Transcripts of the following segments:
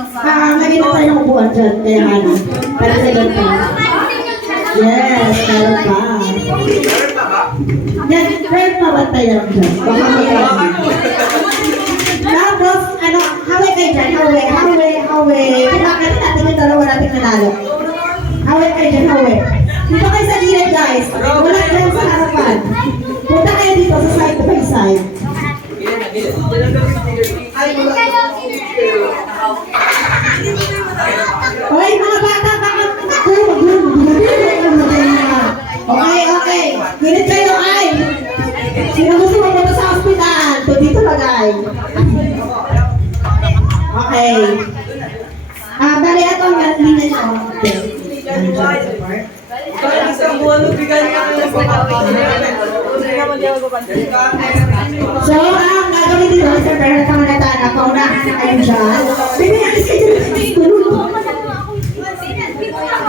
Lagi na tayo ng upuan dyan, kaya ano. Pero sa ganito. Yes, meron pa. Yan, meron pa ba tayo dyan? Baka mayroon. Tapos, ano, haway kayo dyan, haway. Kailangan natin yung dalawa natin nanalo. Haway kayo dyan, haway. Dito kayo sa gilid, guys. Wala dyan sa harapan. Punta kayo dito sa side by side. Hoy, mga bata, bakit ako? Okay. Gilid kayo, ay. Sino gusto mapunta sa hospital? So, dito lagay. Okay. Bali, ito ang linya nyo. So, ang gagawin dito, Sir Bernard, kung natana, paunahan na kayo dyan.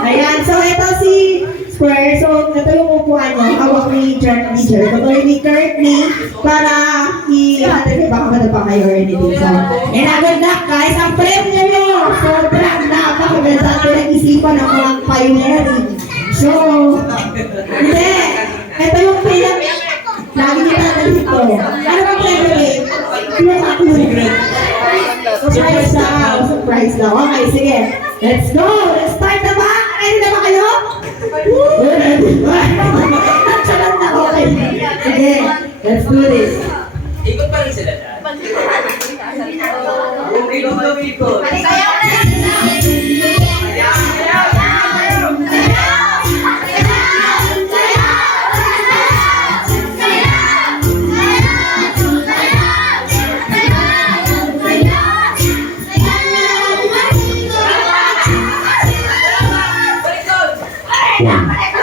Ayan, so ito si Square. So, ito yung upuan nyo. Hawak ni Jerk Manager. Ito ni Courtney para i-hatid baka ba pa kayo or anything. So, and good luck guys. Ang premyo nyo, sobrang napakaganda. Ito nag-isipan ng mga pioneering. So, hindi. Ito yung pinag... Lagi nyo na dito. Ano bang premyo eh? Surprise daw. Okay, sige. Let's go! Let's start na ba? Ready na ba kayo? Nagsalan na, okay. Sige, let's do this. Ikot pa rin sila dyan. Ikot. One.